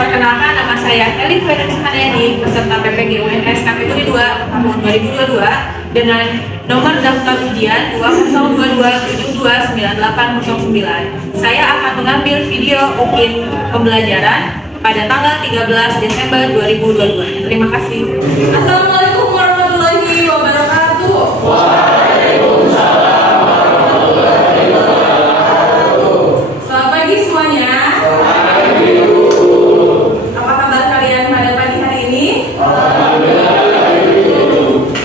Perkenalkan, nama saya Elin Ferensi Handayani, peserta PPG UNS kategori 2 tahun 2022 dengan nomor daftar ujian 2022729809. Saya akan mengambil video UKIN pembelajaran pada tanggal 13 Desember 2022. Terima kasih. Assalamualaikum warahmatullahi wabarakatuh. Waalaikumsalam warahmatullahi wabarakatuh. Selamat pagi semuanya. Pagi, Bu. Apa kabar kalian pada pagi hari ini?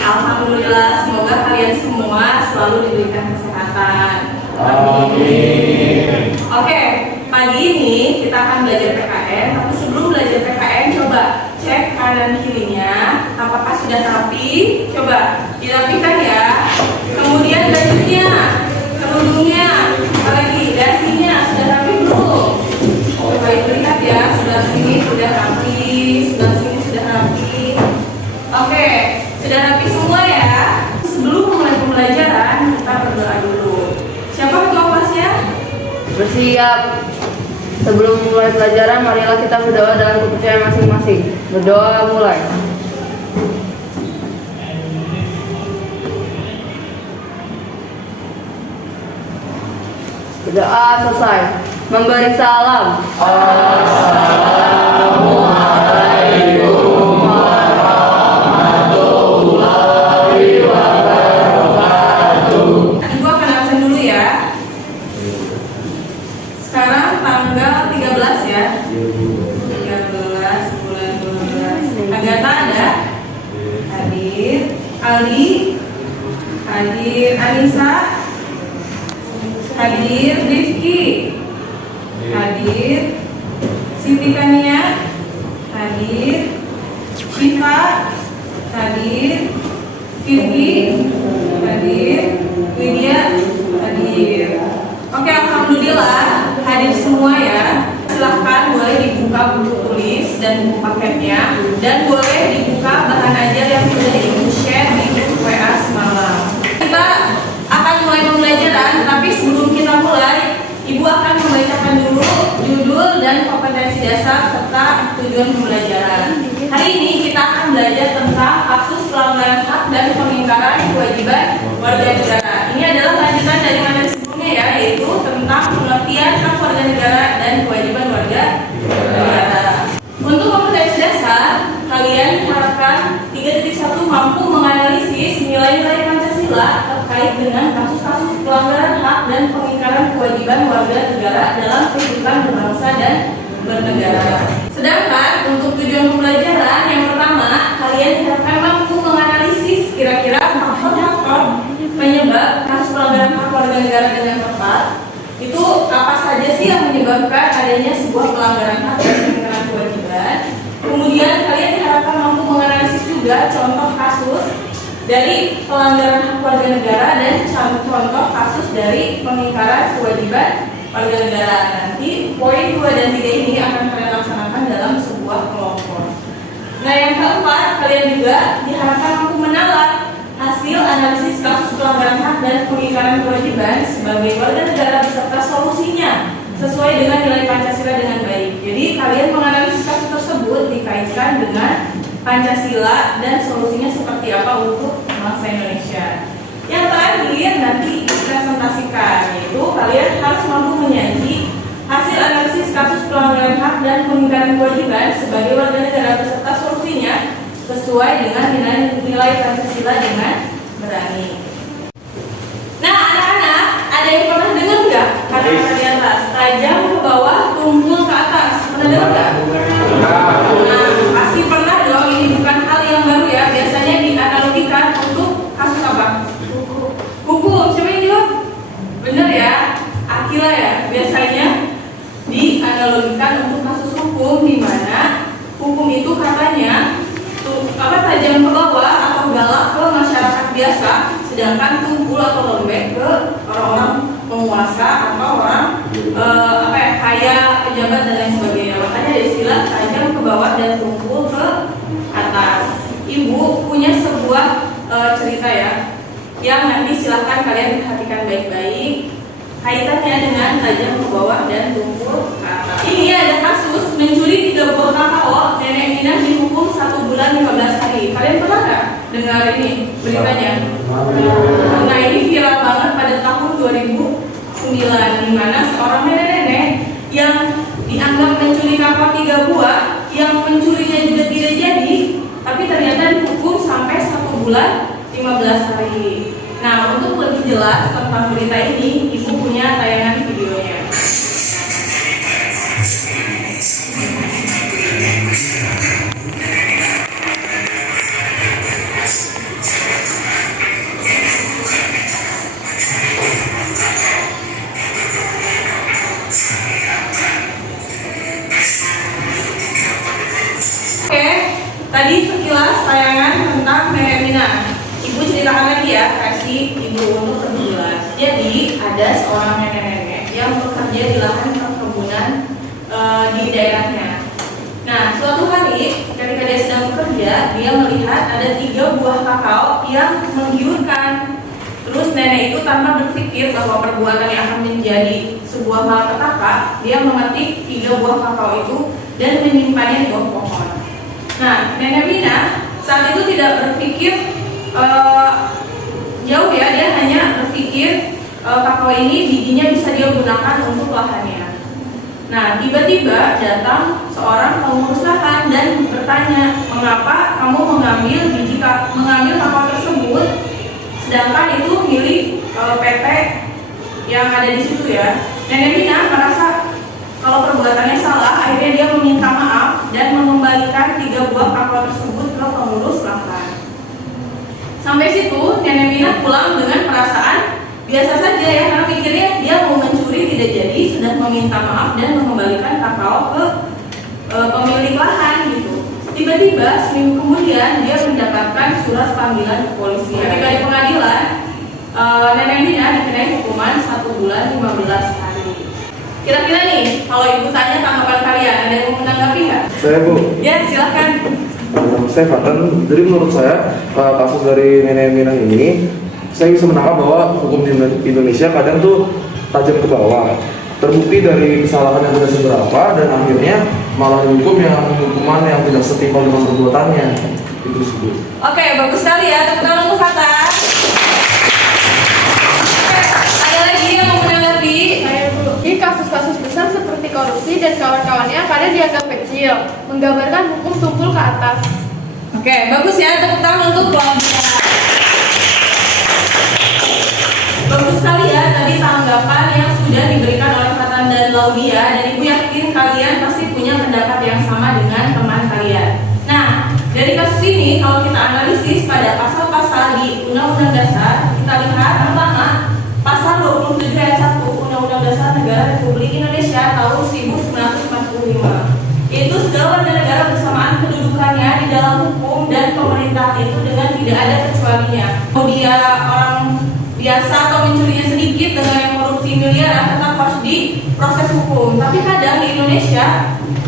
Alhamdulillah, semoga kalian semua selalu diberikan kesehatan. Amin. Oke, pagi ini kita akan belajar PKN. Tapi sebelum belajar PKN, coba cek kanan kirinya apakah sudah rapi. Coba dirapikan ya. Kemudian bajunya, kerudungnya, apalagi dasinya sudah rapi belum? Coba ibu lihat ya, sebelah sini sudah rapi, sebelah sini sudah rapi. Oke, sudah rapi semua ya. Sebelum mulai pembelajaran, kita berdoa dulu. Siapa ketua kelasnya? Bersiap. Sebelum mulai pelajaran, marilah kita berdoa dalam kepercayaan masing-masing. Berdoa mulai. Berdoa selesai. Memberi salam. Assalamualaikum warahmatullahi wabarakatuh. Ibu akan absen dulu ya. Sekarang tanggal 13 ya. 13 bulan 12. Agatha ada? Hadir. Ali? Hadir. Anissa? Hadir. Rizky? Hadir. Siti Kania? Hadir. Syifa? Hadir. Vicky? Hadir. Widya? Hadir. Oke, alhamdulillah hadir semua ya. Silahkan boleh dibuka buku tulis dan buku paketnya, dan boleh dibuka bahan ajar yang sudah ibu share di grup WA semalam. Kita akan mulai pembelajaran, tapi sebelum kita mulai, ibu akan membacakan dulu judul dan kompetensi dasar serta tujuan pembelajaran. Hari ini kita akan belajar tentang kasus pelanggaran hak dan pengingkaran kewajiban warga negara. Ini adalah lanjutan dari materi sebelumnya ya, yaitu tentang pengertian hak warga negara dan kewajiban warga negara. Untuk kompetensi dasar, kalian diharapkan 3.1 mampu menganalisis nilai-nilai Pancasila terkait dengan kasus-kasus pelanggaran hak dan pengingkaran kewajiban warga negara dalam kehidupan berbangsa dan bernegara. Sedangkan untuk tujuan pembelajaran yang pertama, kalian diharapkan mampu menganalisis kira-kira faktor-faktor penyebab kasus pelanggaran hak warga negara dengan tepat. Itu apa saja sih yang menyebabkan adanya sebuah pelanggaran hak dan pengingkaran kewajiban. Kemudian kalian diharapkan mampu menganalisis juga contoh kasus dari pelanggaran hak warga negara dan contoh kasus dari pengingkaran kewajiban warga negara. Nanti poin 2 dan 3 ini akan kalian laksanakan dalam sebuah kelompok. Nah, yang keempat, kalian juga diharapkan mampu menalar hasil analisis kasus pelanggaran hak dan pengingkaran kewajiban sebagai warga negara beserta solusinya sesuai dengan nilai Pancasila dengan baik. Jadi kalian menganalisis kasus tersebut dikaitkan dengan Pancasila dan solusinya seperti apa untuk bangsa Indonesia. Yang terakhir nanti dipresentasikan, yaitu kalian harus mampu menyaji hasil analisis kasus pelanggaran hak dan pengingkaran kewajiban sebagai warga negara beserta solusinya sesuai dengan nilai Pancasila dengan berani. Nah, anak-anak, ada yang pernah dengar nggak kata-kata di atas? Tajam ke bawah, tumpul ke atas. Pernah dengar nggak? Nah, pasti pernah dong. Ini bukan hal yang baru ya. Biasanya dianalogikan untuk kasus apa? Hukum. Siapa yang jawab? Bener ya, Akila ya. Biasanya dianalogikan untuk kasus hukum, di mana hukum itu katanya tajam ke bawah atau galak ke masyarakat biasa, sedangkan tumpul atau lembek ke orang-orang penguasa atau orang kaya, pejabat dan lain sebagainya. Makanya ada istilah tajam ke bawah dan tumpul ke atas. Ibu punya sebuah cerita ya, yang nanti silahkan kalian perhatikan baik-baik kaitannya dengan tajam ke bawah dan tumpul ke atas. Ini ada kasus kasus mencuri 3 buah kakao, Nenek Mina dihukum 1 bulan 15 hari. Kalian pernah nggak dengar ini beritanya? Nah, ini viral banget pada tahun 2009, di mana seorang nenek-nenek yang dianggap mencuri kakao 3 buah, yang mencurinya juga tidak jadi, tapi ternyata dihukum sampai 1 bulan 15 hari. Nah, untuk lebih jelas tentang berita ini, Ibu punya tayangan videonya. Oke, tadi sekilas tayangan tentang Nenek Mina. Ibu ceritakan lagi ya, versi Ibu untuk lebih jelas. Jadi, ada seorang nenek-nenek yang bekerja di lahan perkebunan di daerahnya. Nah, suatu hari ketika dia sedang bekerja, dia melihat ada 3 buah kakao yang menggiurkan. Terus nenek itu tanpa berpikir bahwa perbuatan yang akan menjadi sebuah malapetaka, dia memetik 3 buah kakao itu dan menyimpannya di bawah pohon. Nah, Nenek Mina saat itu tidak berpikir jauh ya, dia hanya berpikir kakao ini bijinya bisa dia gunakan untuk lahannya. Nah, tiba-tiba datang seorang pengurus lahan dan bertanya, mengapa kamu mengambil kakao tersebut, sedangkan itu milik PT yang ada di situ ya. Nenek Mina merasa kalau perbuatannya salah, akhirnya dia meminta maaf dan mengembalikan 3 buah kakao tersebut ke pengurus lahan. Sampai situ Nenek Mina pulang dengan perasaan biasa saja ya, karena pikirnya dia mau mencuri tidak jadi, sudah meminta maaf dan mengembalikan kakao ke pemilik lahan gitu. Tiba-tiba seminggu kemudian dia mendapatkan surat panggilan kepolisian. Ketika di pengadilan, Nenek Mina dikenai hukuman 1 bulan 15 hari. Kira-kira nih, kalau Ibu tanya tanggapan kalian, ada yang mau menanggapi nggak? Saya Bu. Ya, silahkan. Saya Fatan. Jadi menurut saya kasus dari Nenek Mina ini, saya bisa menangkap bahwa hukum di Indonesia kadang tuh tajam ke bawah. Terbukti dari kesalahan yang tidak seberapa dan akhirnya malah hukuman yang tidak setimpal dengan perbuatannya. Itu sih Bu. Oke, bagus sekali ya, tepuk tangan untuk Fatan. Oke, ada lagi yang mau menanggapi? Di kasus-kasus besar seperti korupsi dan kawan-kawannya kadang dianggap kecil, menggambarkan hukum tumpul ke atas. Oke, bagus ya, tepuk tangan untuk Claudia. Bagus sekali ya tadi tanggapan yang sudah diberikan oleh Fatan dan Laudia, dan Ibu yakin kalian pasti punya pendapat yang sama dengan teman kalian. Nah, dari kasus ini kalau kita analisis pada pasal-pasal di Undang-Undang Dasar, kita lihat pertama pasal 27 ayat 1 Undang-Undang Dasar Negara Republik Indonesia tahun 1945. Itu segala warga negara bersamaan kedudukannya di dalam hukum dan pemerintahan itu dengan tidak ada kecualinya. Mau dia orang biasa atau mencurinya sedikit dengan yang korupsi miliaran, tetap harus diproses hukum. Tapi kadang di Indonesia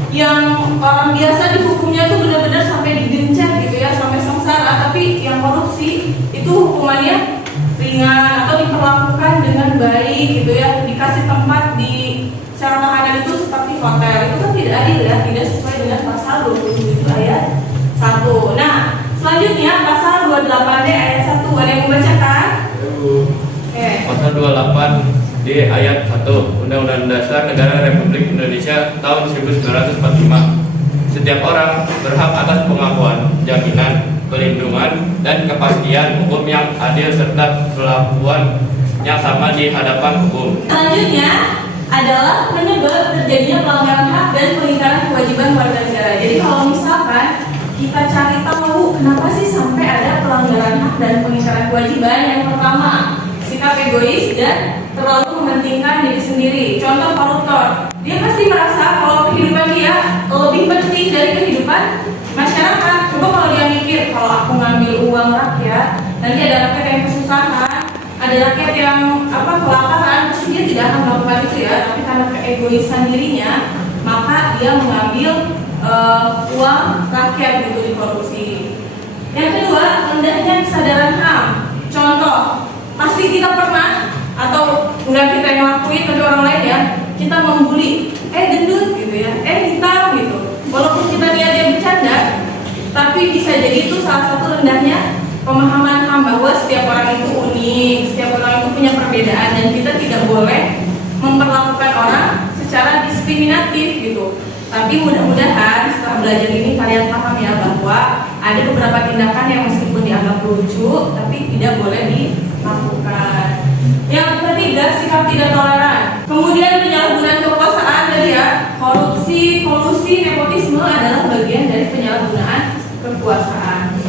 yang orang biasa dihukumnya tuh benar-benar sampai digencet gitu ya, sampai sengsara, tapi yang korupsi itu hukumannya ringan atau diperlakukan dengan baik gitu ya, dikasih tempat di secara tahanan itu seperti hotel. Itu kan tidak adil ya, tidak sesuai dengan pasal 27 ayat 1. Nah, selanjutnya pasal 28D ayat 1, ada yang membacakan? Oke. Pasal 28D ayat 1 Undang-Undang Dasar Negara Republik Indonesia tahun 1945. Setiap orang berhak atas pengakuan, jaminan, perlindungan, dan kepastian hukum yang adil serta perlakuan yang sama di hadapan hukum. Selanjutnya adalah menyebab terjadinya pelanggaran hak dan pengingkaran kewajiban warga negara. Jadi kalau misalkan kita cari tahu kenapa sih sampai ada pelanggaran hak dan pengingkaran kewajiban, yang pertama sikap egois dan terlalu mementingkan diri sendiri. Contoh koruptor, dia pasti merasa kalau kehidupan dia lebih penting dari kehidupan masyarakat. Coba kalau dia mikir, kalau aku ngambil uang rakyat, nanti ada rakyat yang kesusahan, ada rakyat yang kelaparan, pasti dia tidak akan melakukan itu ya. Tapi karena keegoisan dirinya, maka dia mengambil uang rakyat gitu, dikorupsi. Yang kedua, rendahnya kesadaran HAM. Contoh, pasti kita pernah, atau bukan kita yang lakuin tapi orang lain ya, kita membuli, gendut gitu ya, hitam Jadi itu salah satu rendahnya pemahaman HAM bahwa setiap orang itu unik, setiap orang itu punya perbedaan dan kita tidak boleh memperlakukan orang secara diskriminatif gitu. Tapi mudah-mudahan setelah belajar ini kalian paham ya bahwa ada beberapa tindakan yang meskipun dianggap lucu tapi tidak boleh dilakukan. Yang ketiga, sikap tidak toleran. Kemudian penyalahgunaan kekuasaan dari ya, korupsi, kolusi, nepotisme adalah bagian dari penyalahgunaan kekuasaan.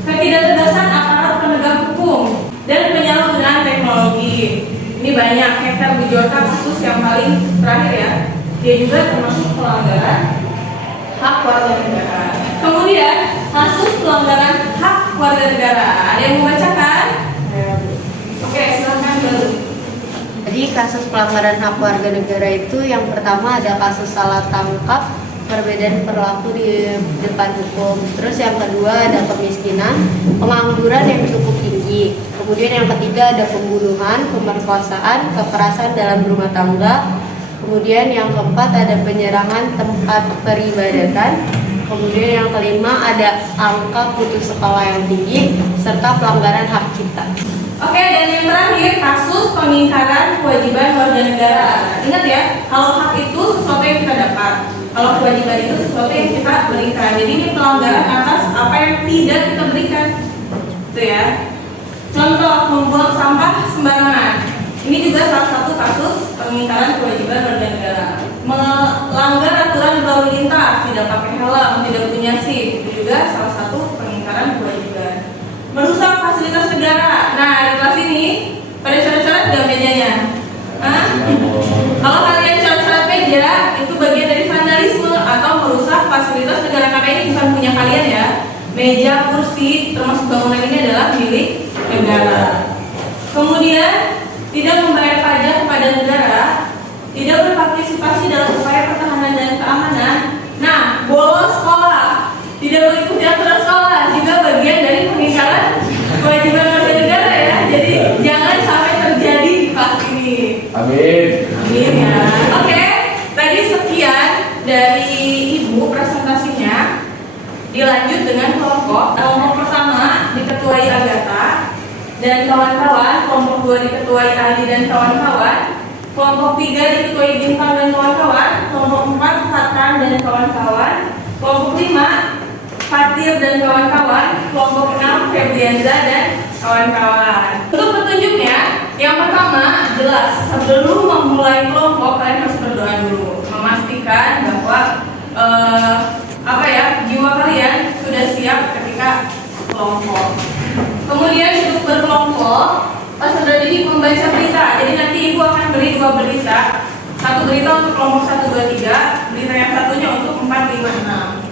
Ketidaktegasan aparat penegak hukum dan penyalahgunaan teknologi. Ini banyak, Hektar Bujorka kasus yang paling terakhir ya. Dia juga termasuk pelanggaran hak warga negara. Kemudian kasus pelanggaran hak warga negara. Ada yang membacakan? Oke, silakan dulu. Jadi kasus pelanggaran hak warga negara itu yang pertama ada kasus salah tangkap, perbedaan perilaku di depan hukum. Terus yang kedua ada kemiskinan, pengangguran yang cukup tinggi. Kemudian yang ketiga ada pembunuhan, pemerkosaan, kekerasan dalam rumah tangga. Kemudian yang keempat ada penyerangan tempat peribadatan. Kemudian yang kelima ada angka putus sekolah yang tinggi serta pelanggaran hak cipta. Oke, dan yang terakhir kasus pengingkaran kewajiban warga negara. Ingat ya, kalau hak itu sesuatu yang kita dapat, kalau kewajiban itu sesuatu yang kita berikan. Jadi ini pelanggaran atas apa yang tidak kita berikan, itu ya. Contoh, membuang sampah sembarangan. Ini juga salah satu kasus pengingkaran kewajiban warga negara. Melanggar aturan berlalu lintas, tidak pakai helm, tidak punya SIM, itu juga salah satu pengingkaran kewajiban. Merusak fasilitas negara. Nah, di kelas ini pada coret-coret nggak mejanya? Kalau kalian coret-coret meja, itu bagian dari vandalisme atau merusak fasilitas negara, karena ini bukan punya kalian ya. Meja, kursi, termasuk bangunan ini adalah milik negara. Kemudian tidak membayar pajak kepada negara, tidak berpartisipasi dalam upaya pertahanan dan keamanan. Nah, bolos sekolah, tidak mengikuti aturan sekolah juga bagian dari pengingkaran kewajiban warga negara ya. Jadi jangan sampai terjadi di kelas ini. Amin. Amin ya. Oke, tadi sekian dari Ibu presentasinya. Dilanjut dengan kelompok. Kelompok pertama diketuai Agatha dan kawan-kawan. Kelompok 2 diketuai Ali dan kawan-kawan. Kelompok 3 diketuai Bintang dan kawan-kawan. Kelompok 4 Fatan dan kawan-kawan. Kelompok 5 Fatir dan kawan-kawan. Kelompok 6 Febrianza dan kawan-kawan. Untuk petunjuknya, yang pertama jelas sebelum memulai kelompok kalian harus berdoa dulu, memastikan bahwa jiwa kalian sudah siap ketika kelompok. Kemudian untuk berkelompok, peserta didik membaca berita. Jadi nanti ibu akan beri 2 berita. Satu berita untuk kelompok 1, 2, 3, berita yang satunya untuk 4, 5, 6.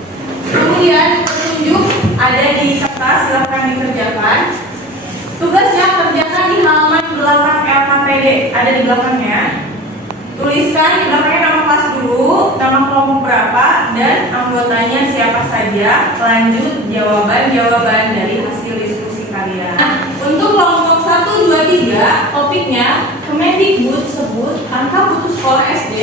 Kemudian petunjuk ada di kertas, silahkan dikerjakan. Tugasnya kerjakan di halaman belakang LKPD, ada di belakangnya. Tuliskan di belakangnya nama kelas dulu, nama kelompok berapa, dan anggotanya siapa saja. Lanjut jawaban-jawaban dari hasil diskusi kalian. Nah, untuk kelompok 1, 2, 3, topiknya Kemendikbud sebut angka putus sekolah SD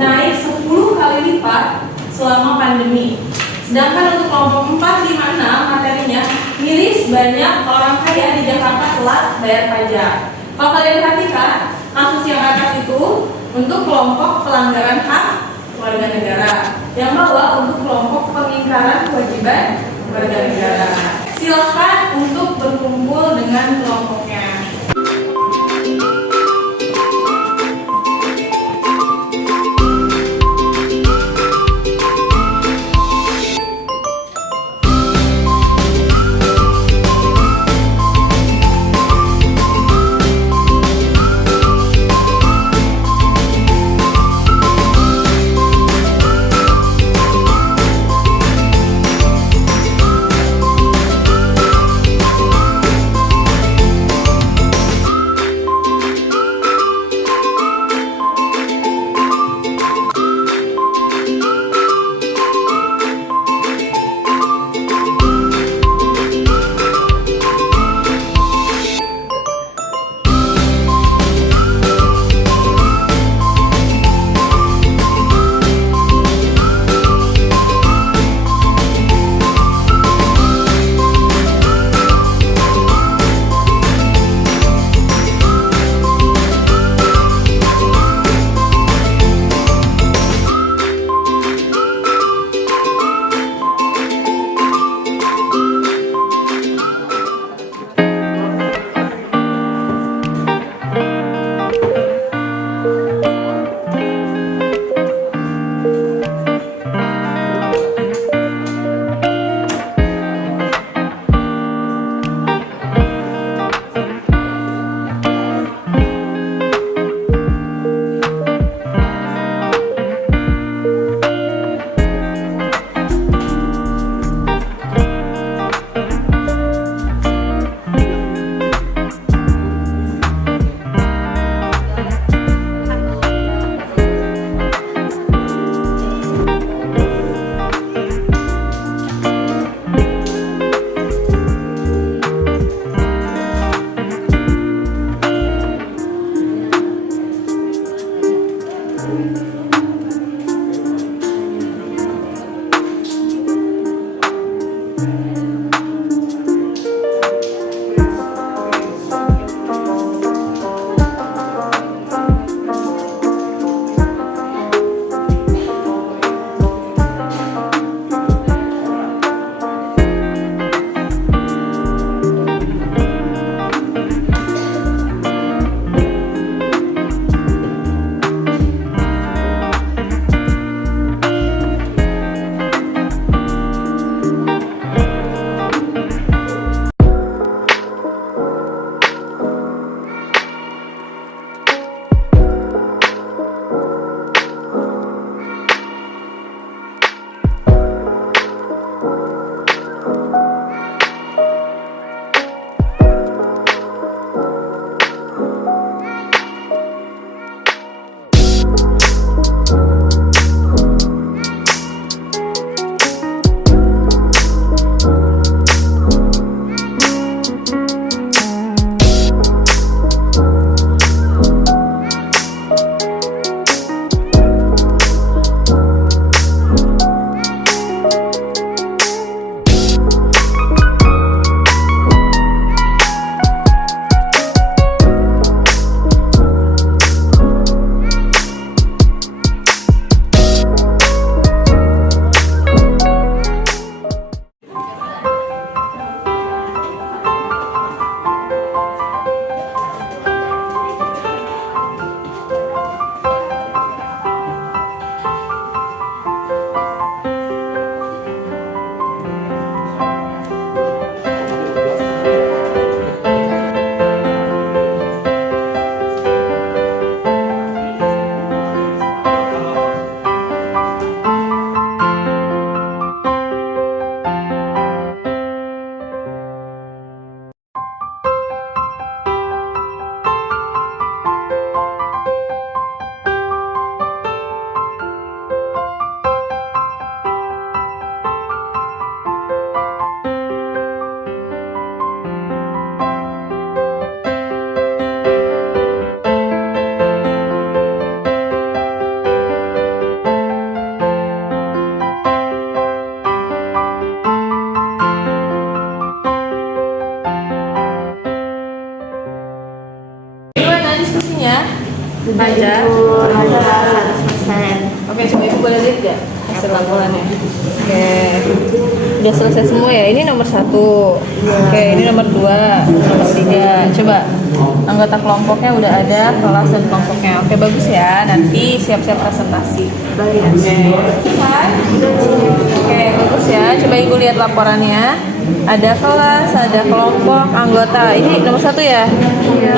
naik 10 kali lipat selama pandemi. Sedangkan untuk kelompok 4, 5, 6 materinya miris banyak orang kaya di Jakarta telat bayar pajak. Kalau kalian perhatikan kasus yang atas itu untuk kelompok pelanggaran hak warga negara, yang bawah untuk kelompok pengingkaran kewajiban warga negara. Silakan untuk berkumpul dengan kelompoknya. Baca. 100%. Oke, coba ibu boleh lihat gak hasil laporannya? Oke, udah selesai semua ya. Ini nomor 1. Oke, ini nomor 2, nomor 3. Coba anggota kelompoknya udah ada, kelas dan kelompoknya. Oke, bagus ya. Nanti siap-siap presentasi. Oke, selesai. Oke, bagus ya. Coba ibu lihat laporannya. Ada kelas, ada kelompok, anggota. Ini nomor 1 ya?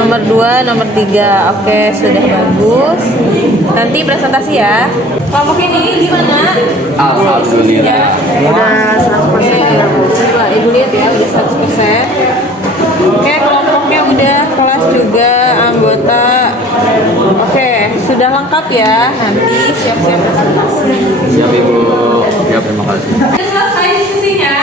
Nomor 2, nomor 3. Oke, sudah bagus. Nanti presentasi ya. Kelompok ini gimana? Alhamdulillah. Udah 100%. Coba ibu lihat ya, udah 100%. Oke, kelompoknya udah, kelas juga, anggota. Oke, sudah lengkap ya. Nanti siap-siap presentasi. Siap Ibu. Ya, terima kasih. Sudah selesai diskusinya?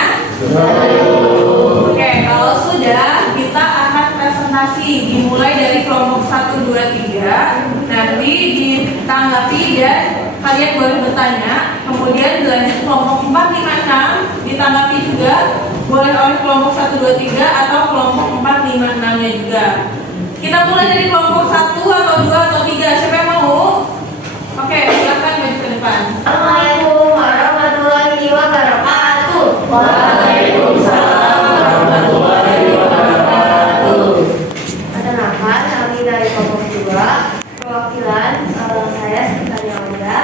Oke, kalau sudah, kita akan presentasi dimulai dari kelompok 1, 2, 3. Nanti ditanggapi dan kalian boleh bertanya. Kemudian berlanjut kelompok 4, 5, 6 ditanggapi juga. Boleh oleh kelompok 1, 2, 3 atau kelompok 4, 5, 6 nya juga. Kita mulai dari kelompok 1 atau 2 atau 3. Siapa yang mau? Oke, silakan maju ke depan. Assalamualaikum warahmatullahi wabarakatuh. Waalaikumsalam warahmatullahi wabarakatuh. Perkenalkan, kami dari kelompok 2. Perwakilan saya Siti Yauda.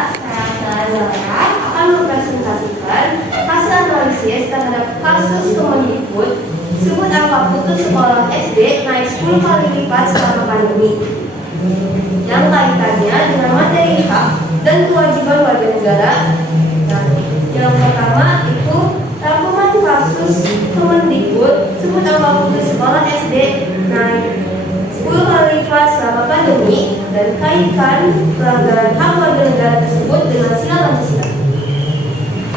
Saya akan mempresentasikan hasil analisis terhadap kasus Kemendikbud sebut angka putus sekolah SD naik 10 kali lipat selama pandemi, yang kaitannya dengan materi hak dan kewajiban warga negara. Nah, yang pertama itu rangkuman kasus Kemendikbud sebut angka putus sekolah SD naik 10 kali lipat selama pandemi dan kaitkan pelanggaran hak warga negara tersebut dengan sila Pancasila.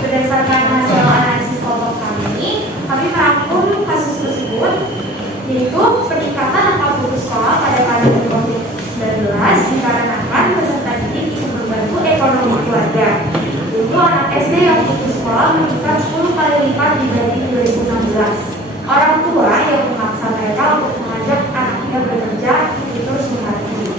Berdasarkan hasil analisis kelompok kami merangkum kasus tersebut, yaitu peningkatan angka putus sekolah pada pandemi COVID-19 dikarenakan peserta didik ikut orang tua yang memaksa mereka untuk mengajak anaknya bekerja itu terus menghadapi.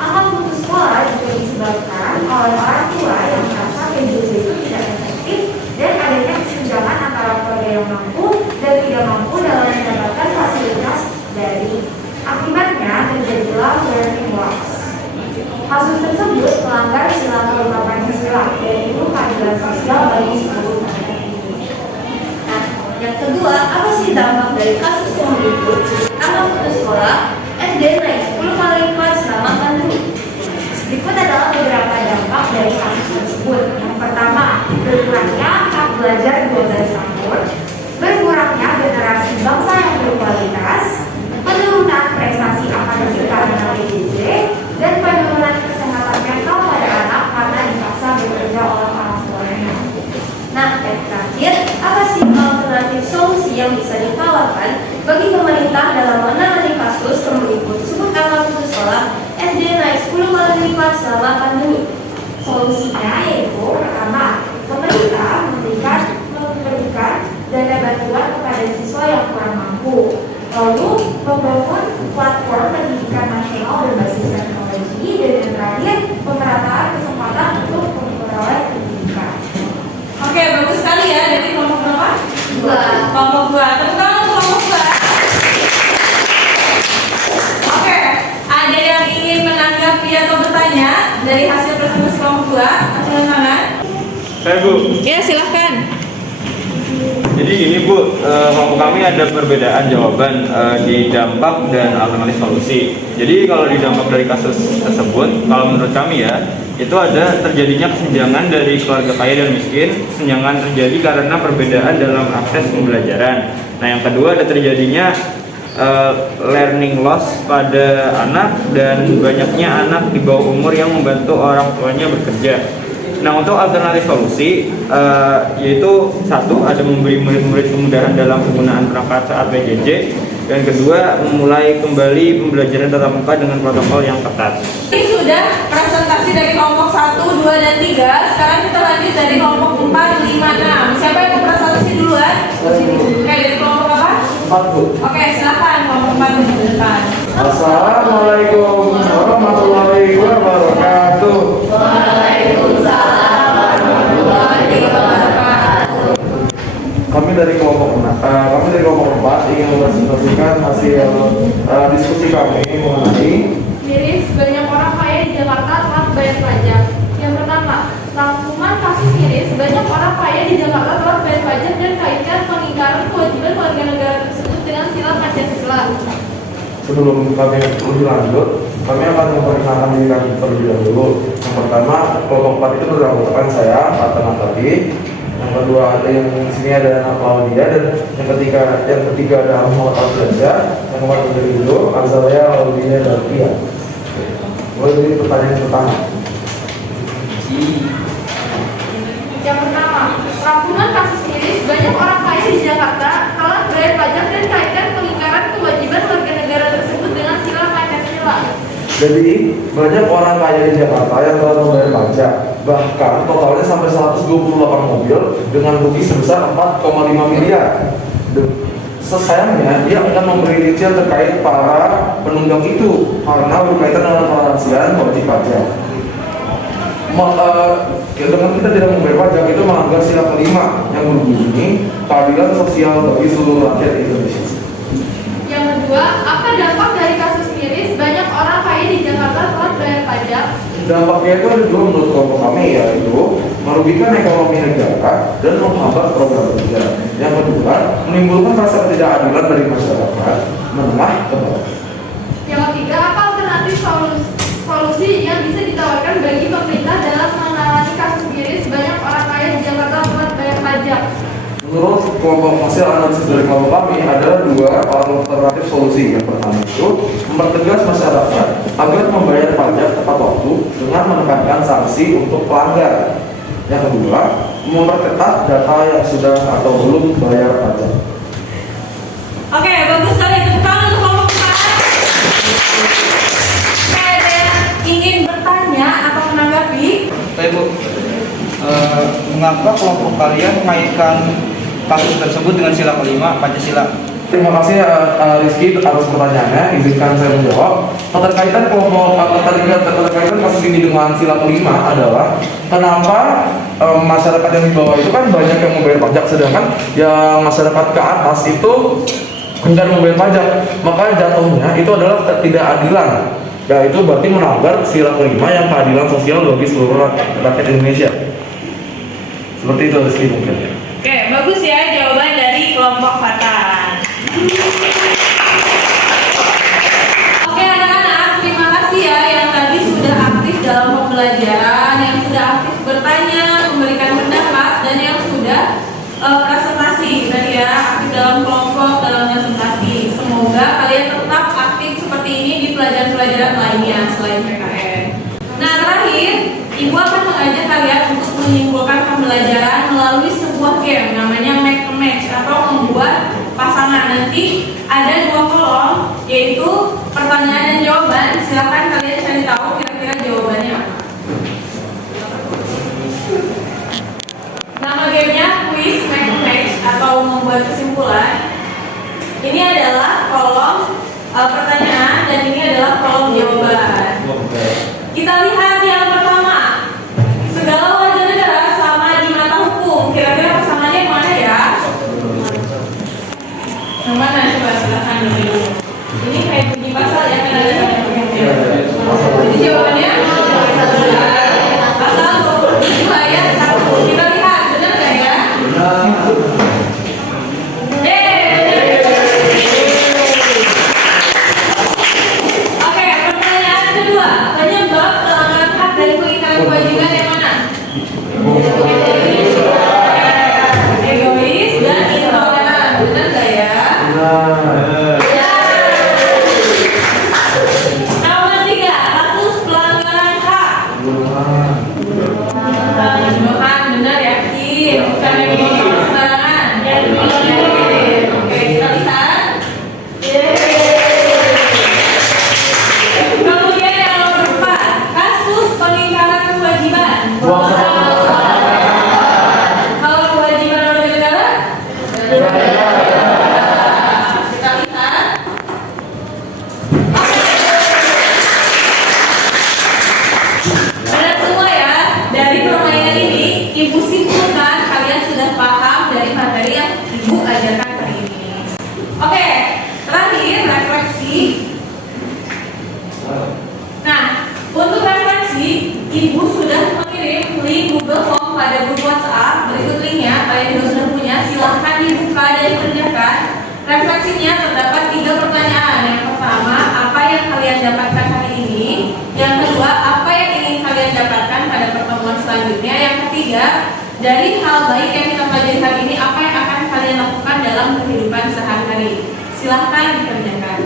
Angka putus sekolah juga disebabkan oleh orang tua yang merasa PJJ itu tidak efektif dan adanya kesenjangan antara keluarga yang mampu dan tidak mampu dalam mendapatkan fasilitas dari. Akibatnya terjadilah learning loss. Kasus tersebut melanggar sila kelima Pancasila, yaitu keadilan sosial bagi seluruh rakyat. Nah, yang kedua, apa sih dampak dari kasus yang berikut? Angka putus sekolah, SD naik 10 kali lipat selama pandemi. Berikut adalah beberapa dampak dari kasus tersebut. Yang pertama, berkurangnya hak belajar 12 tahun, berkurangnya generasi bangsa yang berkualitas, penurunan prestasi akademik karena PJJ, dan penurunan kesehatan mental pada anak karena dipaksa bekerja oleh orang tuanya. Nah, yang terakhir, apa sih alternatif solusi yang bisa ditawarkan bagi pemerintah dalam menangani kasus yang berikut? Sebut angka putus sekolah, SD naik 10 kali lipat selama pandemi. Solusinya yaitu pertama, pemerintah memberikan dana bantuan kepada siswa yang kurang mampu, lalu membangun platform pendidikan nasional berbasis teknologi, dan yang terakhir pemerataan kesempatan untuk memperoleh pendidikan. Oke, bagus sekali ya dari kelompok berapa? Dua. Kelompok 2. Tepuk tangan untuk kelompok 2. Oke, ada yang ingin menanggapi atau bertanya dari hasil presentasi kelompok 2? Acungan tangan. Saya Bu. Ya, silahkan. Jadi ini Bu, kelompok kami ada perbedaan jawaban di dampak dan alternatif solusi. Jadi kalau di dampak dari kasus tersebut, kalau menurut kami ya, itu ada terjadinya kesenjangan dari keluarga kaya dan miskin. Kesenjangan terjadi karena perbedaan dalam akses pembelajaran. Nah, yang kedua ada terjadinya learning loss pada anak dan banyaknya anak di bawah umur yang membantu orang tuanya bekerja. Nah, untuk alternatif solusi yaitu satu, ada memberi murid-murid kemudahan dalam penggunaan perangkat saat PJJ, dan kedua, memulai kembali pembelajaran tatap muka dengan protokol yang ketat. Ini sudah presentasi dari kelompok 1, 2, dan 3. Sekarang kita lanjut dari kelompok 4, 5, 6. Siapa yang mau presentasi duluan? Oke, dari kelompok apa? 4 Bu. Oke, silakan kelompok 4 di depan. Assalamualaikum warahmatullahi wabarakatuh. Kami dari kelompok 4 ingin mempresentasikan hasil diskusi kami mengenai Miris, banyak orang kaya di Jakarta telat bayar pajak. Yang pertama, rangkuman kasus miris, banyak orang kaya di Jakarta telat bayar pajak dan kaitkan pengingkaran kewajiban warga negara tersebut dengan sila Pancasila. Sebelum kami lebih lanjut, kami akan memperkenalkan diri kami terlebih dahulu. Yang pertama, kelompok 4 itu berdasarkan saya, Atana tadi. Yang kedua ada yang di sini ada Claudia, dan yang ketiga ada Muhammad Al-Jaza. Yang keempat dari itu Azalea, Claudia, dan Pia. Mulai dari pertanyaan pertama. Yang pertama, rangkuman kasus miris, banyak orang kaya di Jakarta telat bayar pajak dan kaitkan pengingkaran kewajiban warga negara tersebut dengan sila Pancasila. Jadi banyak orang kaya di Jakarta yang telah membayar pajak, bahkan totalnya sampai 128 mobil dengan rugi sebesar 4,5 miliar. Sayangnya dia akan memberi rincian terkait para penunggak itu karena berkaitan dengan perahasiaan wajib pajak. Dengan kita tidak membayar pajak itu melanggar sila kelima yang berbunyi keadilan sosial bagi seluruh rakyat Indonesia. Yang kedua, apa dampak dari kasus miris, banyak orang kaya di Jakarta telat bayar pajak? Dampaknya itu ada dua menurut kelompok kami, yaitu merugikan ekonomi negara dan menghambat program kerja. Yang kedua, menimbulkan rasa ketidakadilan dari masyarakat menengah ke bawah. Yang ketiga, apa alternatif solusi yang bisa ditawarkan bagi pemerintah dalam menangani kasus miris, banyak orang kaya di Jakarta telat bayar pajak? Menurut kelompok hasil analisis dari kelompok kami ada dua alternatif solusi. Yang pertama itu mempertegas masyarakat agar membayar pajak tepat waktu dengan menekankan sanksi untuk pelanggar. Yang kedua, memperketat data yang sudah atau belum bayar pajak. Oke, bagus sekali. Tepuk tangan untuk kelompok 4. Ada yang ingin bertanya atau menanggapi? Baik Bu, mengapa kelompok kalian mengaitkan kasus tersebut dengan sila kelima Pancasila? Terima kasih Rizky atas pertanyaannya. Izinkan saya menjawab. Keterkaitan keterkaitan kasus ini dengan sila kelima adalah kenapa masyarakat yang di bawah itu kan banyak yang membayar pajak, sedangkan yang masyarakat ke atas itu enggan membayar pajak. Maka jatuhnya itu adalah ketidakadilan. Nah, itu berarti melanggar sila kelima yang keadilan sosial bagi seluruh rakyat Indonesia. Seperti itu Rizky mungkin. Oke, bagus ya jawaban dari kelompok Fatan. Oke anak-anak, terima kasih ya yang tadi sudah aktif dalam pembelajaran, yang sudah aktif bertanya, memberikan pendapat, dan yang sudah presentasi tadi ya, aktif dalam kelompok, dalam presentasi. Semoga kalian tetap aktif seperti ini di pelajaran-pelajaran lainnya selain PKN. Nah terakhir, Ibu akan mengajak kalian untuk menyimpulkan pembelajaran melalui sebuah game namanya Make a Match atau membuat pasangan. Nanti ada 2 kolom, yaitu pertanyaan dan jawaban. Silakan kalian cari tahu kira-kira jawabannya apa. Nama gamenya Quiz Make a Match atau membuat kesimpulan. Ini adalah kolom pertanyaan dan ini adalah kolom jawaban. Kita lihat yang pertama. Segala warga negara sama di mata hukum. Kira-kira pasangannya yang mana ya? Yang mana? Coba silakan dulu. Ini kayak bunyi pasal ya, kan ada Jadi jawabannya pasal 22 ayat 1. Kita lihat, benar nggak ya? Oke, pertanyaan kedua. Penyebab pelanggaran hak dan pengingkaran kewajiban yang mana? Egois dan intoleran. Benar nggak ya? Nomor 3, kasus pelanggaran hak. Pembunuhan, benar yakin? Bukan yang ini sembarangan. Oke, kita lihat. Kemudian yang nomor 4, kasus pengingkaran kewajiban. Kalau kewajiban warga negara? Kita lihat. Benar semua ya. Dari permainan ini, Ibu simpulkan kalian sudah paham dari materi yang Ibu ajarkan hari ini. Oke, terakhir refleksi. Nah, untuk refleksi, Ibu sudah mengirim link Google Form pada grup WhatsApp. Berikut linknya, kalian juga sudah punya. Silahkan dibuka dan dikerjakan. Refleksinya terdapat 3 pertanyaan. Yang pertama, apa yang kalian dapatkan hari ini? Yang kedua, apa yang ingin kalian dapatkan pada pertemuan selanjutnya? Yang ketiga, dari hal baik yang kita pelajari hari ini, apa yang akan kalian lakukan dalam kehidupan sehari-hari? Silahkan dikerjakan.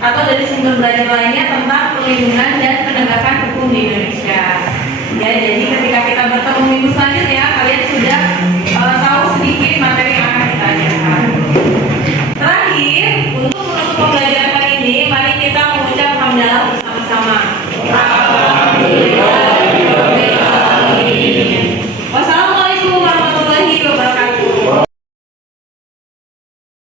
atau dari sumber belajar lainnya tentang perlindungan dan penegakan hukum di Indonesia. Ya, jadi ketika kita bertemu minggu selanjutnya,